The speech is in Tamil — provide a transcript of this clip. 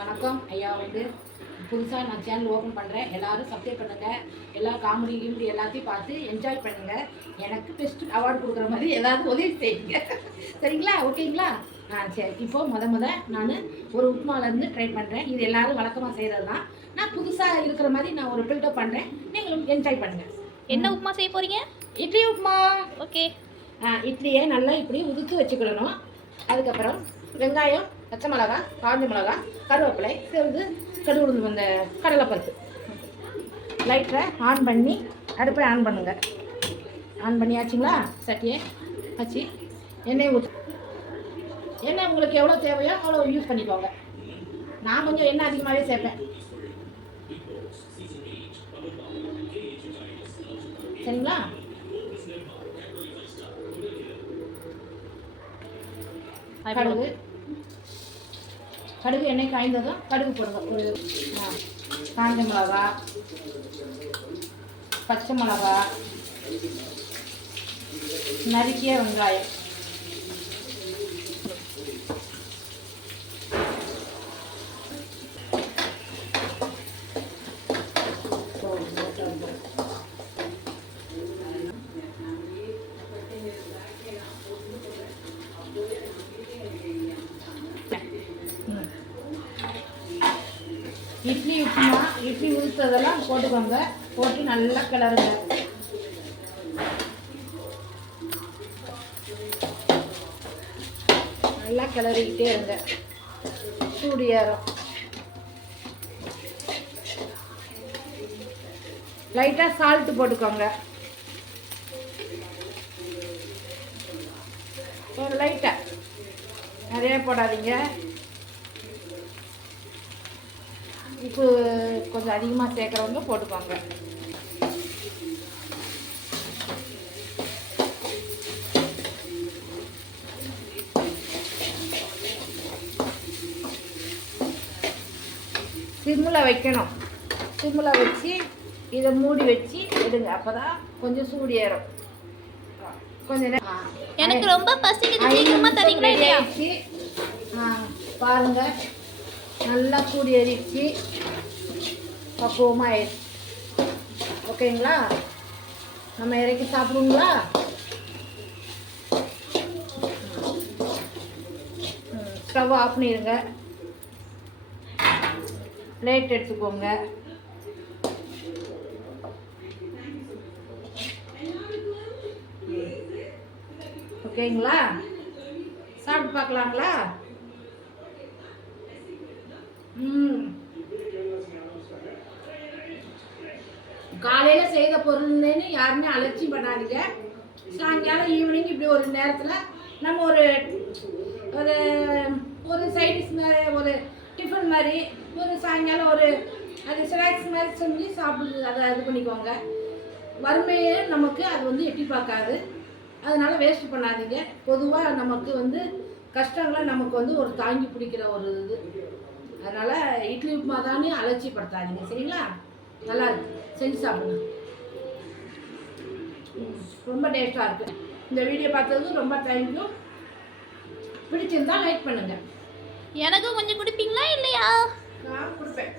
வணக்கம் ஐயா. வந்து புதுசாக நான் சேனல் ஓப்பன் பண்ணுறேன். எல்லோரும் சப்ஸ்கிரைப் பண்ணுங்கள். எல்லா காமெடி கிமெடி எல்லாத்தையும் பார்த்து என்ஜாய் பண்ணுங்கள். எனக்கு பெஸ்ட் அவார்டு கொடுக்குற மாதிரி ஏதாவது உதவி செய்யுங்க. சரிங்களா? ஓகேங்களா? சரி. இப்போது நான் ஒரு உப்புமாலேருந்து ட்ரை பண்ணுறேன். இது எல்லோரும் வழக்கமாக செய்கிறது தான். நான் புதுசாக இருக்கிற மாதிரி நான் ஒரு பில்டப் பண்ணுறேன். நீங்களும் என்ஜாய் பண்ணுங்கள். என்ன உப்புமா செய்ய போகிறீங்க? இட்லி உப்புமா. ஓகே. இட்லியை நல்லா இப்படி உதுத்து வச்சுக்கிடணும். அதுக்கப்புறம் வெங்காயம், பச்சை மிளகா, காஞ்ச மிளகா, கருவேப்பிலை சேர்ந்து கடுகு உளுந்து வந்த கடலைப்பருப்பு லைட்டரை ஆன் பண்ணி அடுப்பை ஆன் பண்ணுங்க. ஆன் பண்ணியாச்சுங்களா? சட்டியை வச்சு எண்ணெய் ஊற்று. எண்ணெய் உங்களுக்கு எவ்வளோ தேவையோ அவ்வளோ யூஸ் பண்ணிக்கோங்க. நான் கொஞ்சம் எண்ணெய் அதிகமாகவே சேர்ப்பேன். சரிங்களா? கடுகு எண்ணெய் காய்ந்ததும் கடுகு போடுங்க. ஒரு காஞ்ச மிளகா, பச்சை மிளகா, நறுக்கிய வெங்காயம், இட்லி உப்புமா இட்லி உதுத்ததெல்லாம் போட்டுக்கோங்க. போட்டு நல்லா கிளறுங்க. நல்லா கிளறிக்கிட்டே இருங்க. சூடு ஏறும். லைட்டாக சால்ட்டு போட்டுக்கோங்க. ஒரு லைட்டாக, நிறைய போடாதீங்க. உப்பு கொஞ்சம் அதிகமாக சேர்க்குறவங்க போட்டுக்கோங்க. சிம்மில் வைக்கணும். சிம்மில் வச்சு இதை மூடி வச்சு எடுங்க. அப்போ தான் கொஞ்சம் சூடு ஏறும். கொஞ்சம் எனக்கு ரொம்ப பசிக்குது. சீக்கிரமா தரீங்களா இல்லையா? பாருங்கள், நல்லா சூடு ஏறிடுச்சு. பக்குவமாக ஆயிடுச்சு. ஓகேங்களா? நம்ம இறக்கி சாப்பிடுங்களா? ஸ்டவ் ஆஃப் பண்ணிடுங்க. பிளேட் எடுத்துக்கோங்க. ஓகேங்களா? சாப்பிட்டு பார்க்கலாங்களா? காலையில் செய்த பொருள்னு யாருமே அலட்சியம் பண்ணாதீங்க. சாயங்காலம் ஈவினிங் இப்படி ஒரு நேரத்தில் நம்ம ஒரு ஒரு ஒரு சைடிஷ் மாதிரி, ஒரு டிஃபன் மாதிரி, ஒரு சாயங்காலம் ஒரு அது ஸ்நாக்ஸ் மாதிரி செஞ்சு சாப்பிடு. அதை இது பண்ணிக்கோங்க. வறுமையே நமக்கு அது வந்து எட்டி பார்க்காது. அதனால் வேஸ்ட் பண்ணாதீங்க. பொதுவாக நமக்கு வந்து கஷ்டங்களை நமக்கு வந்து ஒரு தாங்கி பிடிக்கிற ஒரு இது. அதனால் இட்லி உப்புமா தானே அலட்சியப்படுத்தாதீங்க. சரிங்களா? நல்லா இருக்கு, செஞ்சு சாப்பிடுங்க. ரொம்ப டேஸ்ட்டாக இருக்குது. இந்த வீடியோ பார்த்ததுக்கு ரொம்ப தேங்க்யூ. பிடிச்சிருந்தா லைக் பண்ணுங்கள். எனக்கு கொஞ்சம் கொடுப்பீங்களா இல்லையா? நான் கொடுப்பேன்.